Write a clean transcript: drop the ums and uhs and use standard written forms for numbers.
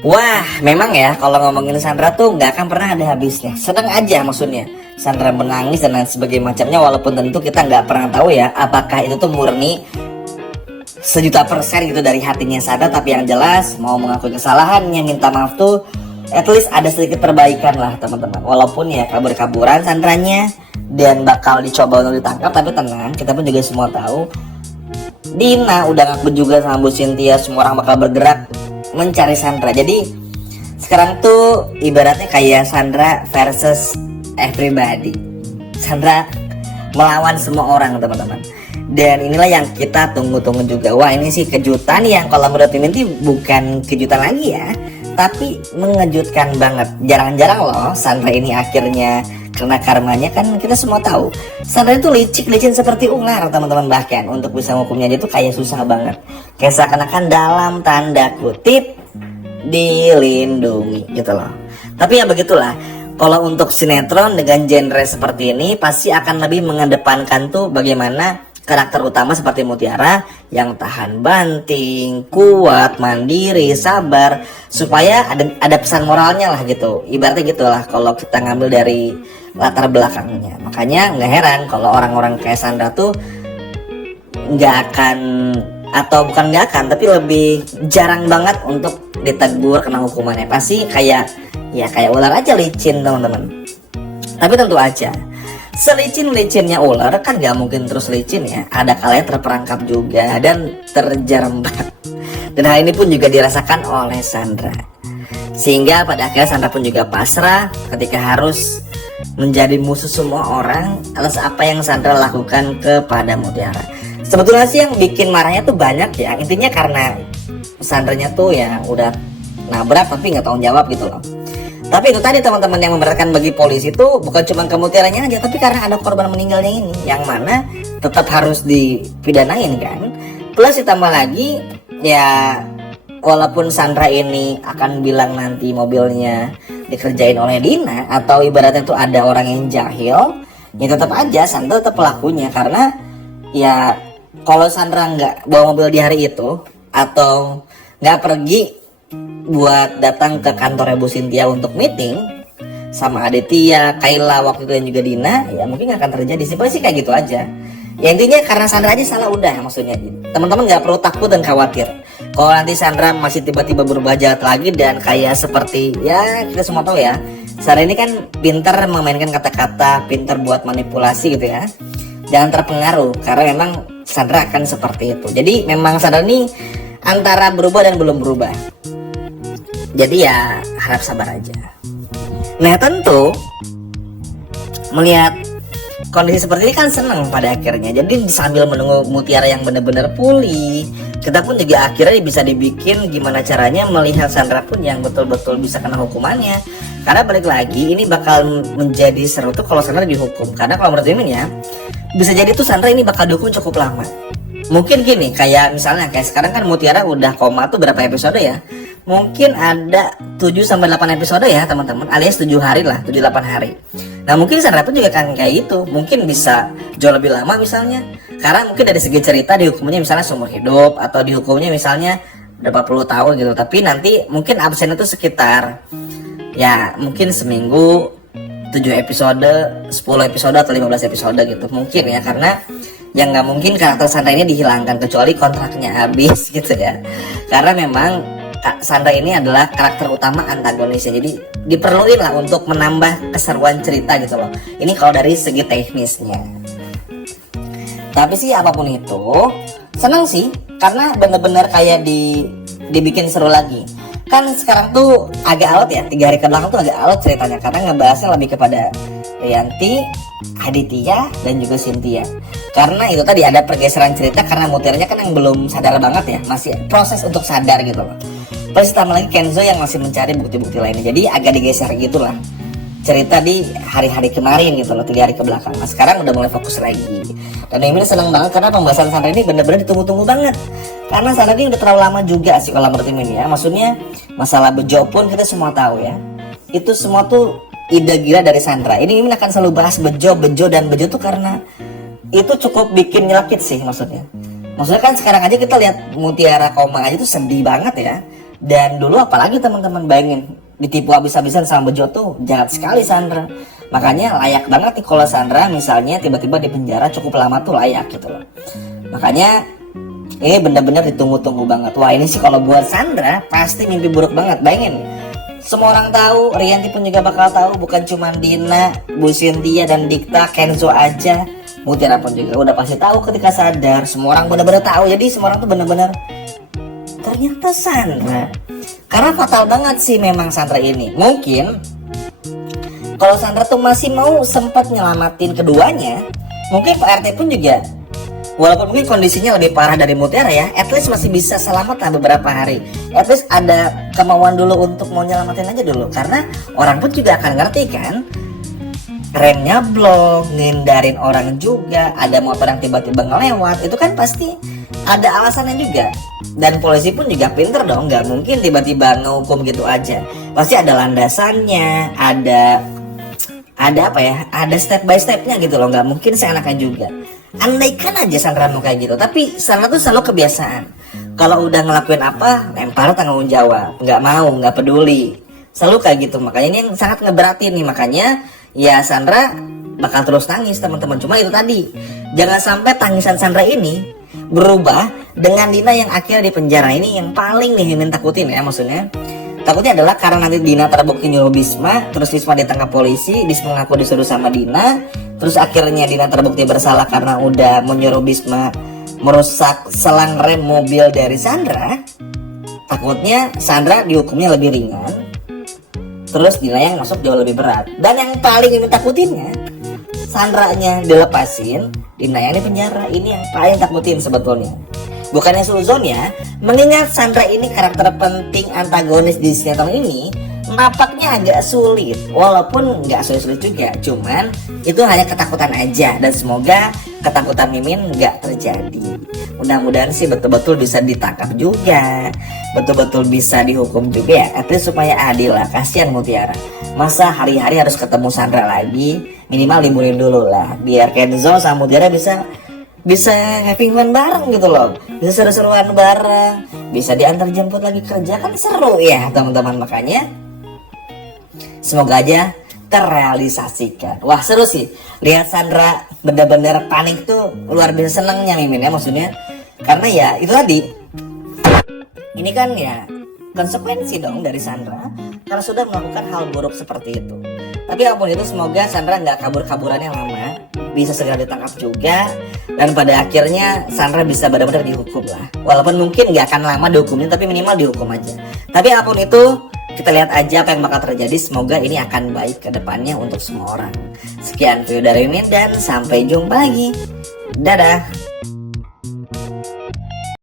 Wah, memang ya kalau ngomongin Sandra tuh nggak akan pernah ada habisnya. Seneng aja maksudnya. Sandra menangis dan lain sebagainya macamnya, walaupun tentu kita nggak pernah tahu ya apakah itu tuh murni sejuta persen gitu dari hatinya Sandra. Tapi yang jelas mau mengakui kesalahannya, minta maaf tuh at least ada sedikit perbaikan lah teman-teman. Walaupun ya kabur-kaburan Sandranya dan bakal dicoba untuk ditangkap, tapi tenang, kita pun juga semua tahu Dina udah ngaku juga sama Bu Cynthia, semua orang bakal bergerak mencari Sandra. Jadi sekarang tuh ibaratnya kayak Sandra versus everybody. Sandra melawan semua orang teman-teman. Dan inilah yang kita tunggu-tunggu juga. Wah, ini sih kejutan yang kalau menurut Mimin bukan kejutan lagi ya, tapi mengejutkan banget. Jarang-jarang loh Sandra ini akhirnya kena karmanya. Kan kita semua tahu Sandra itu licik-licin seperti ular teman-teman. Bahkan untuk bisa hukumnya dia tuh kayak susah banget, kayak seakan-akan dalam tanda kutip dilindungi gitu loh. Tapi ya begitulah, kalau untuk sinetron dengan genre seperti ini pasti akan lebih mengedepankan tuh bagaimana karakter utama seperti Mutiara yang tahan banting, kuat, mandiri, sabar, supaya ada pesan moralnya lah gitu. Ibaratnya gitulah kalau kita ngambil dari latar belakangnya. Makanya nggak heran kalau orang-orang kayak Sandra tuh nggak akan, atau bukan nggak akan, tapi lebih jarang banget untuk ditegur kena hukumannya. Pasti kayak ular aja licin teman-teman. Tapi tentu aja selicin-licinnya ular kan gak mungkin terus licin ya, ada kalanya terperangkap juga dan terjerembab. Dan hal ini pun juga dirasakan oleh Sandra, sehingga pada akhirnya Sandra pun juga pasrah ketika harus menjadi musuh semua orang atas apa yang Sandra lakukan kepada Mutiara. Sebetulnya sih yang bikin marahnya tuh banyak ya, intinya karena Sandranya tuh ya udah nabrak tapi nggak tanggung jawab gitu loh. Tapi itu tadi teman-teman, yang memberatkan bagi polisi itu bukan cuma ke Mutiaranya aja, tapi karena ada korban meninggalnya ini, yang mana tetap harus dipidanain kan. Plus ditambah lagi ya, walaupun Sandra ini akan bilang nanti mobilnya dikerjain oleh Dina, atau ibaratnya tuh ada orang yang jahil, ya tetap aja Sandra tetap pelakunya. Karena ya kalau Sandra nggak bawa mobil di hari itu, atau nggak pergi buat datang ke kantornya Bu Cynthia untuk meeting sama Aditya, Kayla waktu itu dan juga Dina, ya mungkin gak akan terjadi. Simpel sih kayak gitu aja. Ya intinya karena Sandra aja salah udah, maksudnya teman-teman gak perlu takut dan khawatir kalau nanti Sandra masih tiba-tiba berubah jahat lagi dan kayak seperti ya kita semua tahu ya, Sandra ini kan pintar memainkan kata-kata, pintar buat manipulasi gitu ya. Jangan terpengaruh karena memang Sandra akan seperti itu. Jadi memang Sandra ini antara berubah dan belum berubah. Jadi ya harap sabar aja. Nah tentu melihat kondisi seperti ini kan senang pada akhirnya. Jadi sambil menunggu Mutiara yang benar-benar pulih, kita pun juga akhirnya bisa dibikin gimana caranya melihat Sandra pun yang betul-betul bisa kena hukumannya. Karena balik lagi ini bakal menjadi seru tuh kalau Sandra dihukum. Karena kalau menurut Mimin ya, bisa jadi tuh Sandra ini bakal dihukum cukup lama. Mungkin gini, kayak misalnya kayak sekarang kan Mutiara udah koma tuh berapa episode ya? Mungkin ada 7-8 episode ya teman-teman, alias 7 hari lah, 7-8 hari. Nah mungkin Sandra pun juga kan kayak itu, mungkin bisa jauh lebih lama misalnya. Karena mungkin dari segi cerita dihukumnya misalnya seumur hidup, atau dihukumnya misalnya berapa puluh tahun gitu. Tapi nanti mungkin absen itu sekitar ya mungkin seminggu, 7 episode, 10 episode atau 15 episode gitu mungkin ya. Karena yang nggak mungkin karakter Sandra ini dihilangkan kecuali kontraknya habis gitu ya. Karena memang Kak Sandra ini adalah karakter utama antagonisnya, jadi diperluin lah untuk menambah keseruan cerita gitu loh. Ini kalau dari segi teknisnya. Tapi sih apapun itu seneng sih, karena bener-bener kayak dibikin seru lagi. Kan sekarang tuh agak alot ya, 3 hari kebelakang tuh agak alot ceritanya, karena ngebahasnya lebih kepada Rianti, Aditya, dan juga Cynthia. Karena itu tadi ada pergeseran cerita karena Mutiaranya kan yang belum sadar banget ya, masih proses untuk sadar gitu loh. Plus tambah lagi Kenzo yang masih mencari bukti-bukti lainnya, jadi agak digeser gitu lah cerita di hari-hari kemarin gitu loh, 3 hari ke belakang. Nah sekarang udah mulai fokus lagi. Dan Mimin seneng banget karena pembahasan Sandra ini bener-bener ditunggu-tunggu banget. Karena Sandra ini udah terlalu lama juga sih kalau menurut Mimin ya. Maksudnya masalah bejo pun kita semua tahu ya, itu semua tuh ide gila dari Sandra. Ini Mimin akan selalu bahas bejo tuh karena itu cukup bikin nyelakit sih maksudnya. Maksudnya kan sekarang aja kita lihat Mutiara koma aja tuh sedih banget ya. Dan dulu apalagi teman-teman bayangin, ditipu habis-habisan sama Bejo tuh jahat sekali Sandra. Makanya layak banget nih kalau Sandra misalnya tiba-tiba di penjara cukup lama tuh layak gitu loh. Makanya ini bener-bener ditunggu-tunggu banget. Wah ini sih kalau buat Sandra pasti mimpi buruk banget. Bayangin, semua orang tahu, Rianti pun juga bakal tahu, bukan cuma Dina, Bu Cynthia dan Dikta, Kenzo aja, Mutiara pun juga udah pasti tahu ketika sadar. Semua orang bener-bener tahu. Jadi semua orang tuh bener-bener ternyata Sandra. Karena fatal banget sih memang Sandra ini. Mungkin kalau Sandra tuh masih mau sempat nyelamatin keduanya, mungkin Pak RT pun juga, walaupun mungkin kondisinya lebih parah dari Mutiara ya, at least masih bisa selamat lah beberapa hari. At least ada kemauan dulu untuk mau nyelamatin aja dulu. Karena orang pun juga akan ngerti kan, remnya blok, ngindarin orang juga, ada motor yang tiba-tiba ngelewat, itu kan pasti ada alasannya juga. Dan polisi pun juga pinter dong, nggak mungkin tiba-tiba ngehukum gitu aja. Pasti ada landasannya, ada apa ya, ada step by stepnya gitu loh, nggak mungkin seenaknya juga. Andaikan aja Sandra mau kayak gitu, tapi Sandra tuh selalu kebiasaan kalau udah ngelakuin apa lempar tanggung jawab, nggak mau, nggak peduli, selalu kayak gitu. Makanya ini yang sangat ngeberatin nih. Makanya ya Sandra bakal terus nangis teman-teman. Cuma itu tadi, jangan sampai tangisan Sandra ini berubah dengan Dina yang akhirnya di penjara. Ini yang paling nih Mimin takutin ya, maksudnya takutnya adalah karena nanti Dina terbukti nyuruh Bisma, terus Bisma ditangkap polisi, Bisma ngaku disuruh sama Dina, terus akhirnya Dina terbukti bersalah karena udah menyuruh Bisma merusak selang rem mobil dari Sandra. Takutnya Sandra dihukumnya lebih ringan, terus Dina yang masuk jauh lebih berat. Dan yang paling Mimin takutinnya, Sandranya dilepasin, Dina yang di penjara. Ini yang paling takutin sebetulnya. Bukannya suzon ya, mengingat Sandra ini karakter penting antagonis di sinetron ini, nampaknya agak sulit. Walaupun nggak sulit-sulit juga, cuman itu hanya ketakutan aja. Dan semoga ketakutan Mimin nggak terjadi. Mudah-mudahan sih betul-betul bisa ditangkap juga, betul-betul bisa dihukum juga ya, at least supaya adil lah. Kasihan Mutiara, masa hari-hari harus ketemu Sandra lagi. Minimal liburin dulu lah, biar Kenzo sama Mutiara bisa having fun bareng gitu loh, bisa seru-seruan bareng, bisa diantar jemput lagi kerja, kan seru ya teman-teman. Makanya semoga aja terrealisasikan. Wah seru sih lihat Sandra bener-bener panik tuh, luar biasa senengnya Mimin ya, maksudnya karena ya itu tadi, ini kan ya konsekuensi dong dari Sandra karena sudah melakukan hal buruk seperti itu. Tapi apapun itu semoga Sandra nggak kabur-kaburannya lama, bisa segera ditangkap juga, dan pada akhirnya Sandra bisa benar-benar dihukum lah. Walaupun mungkin nggak akan lama dihukumnya, tapi minimal dihukum aja. Tapi apapun itu, kita lihat aja apa yang bakal terjadi. Semoga ini akan baik ke depannya untuk semua orang. Sekian video dari Mimin dan sampai jumpa lagi. Dadah.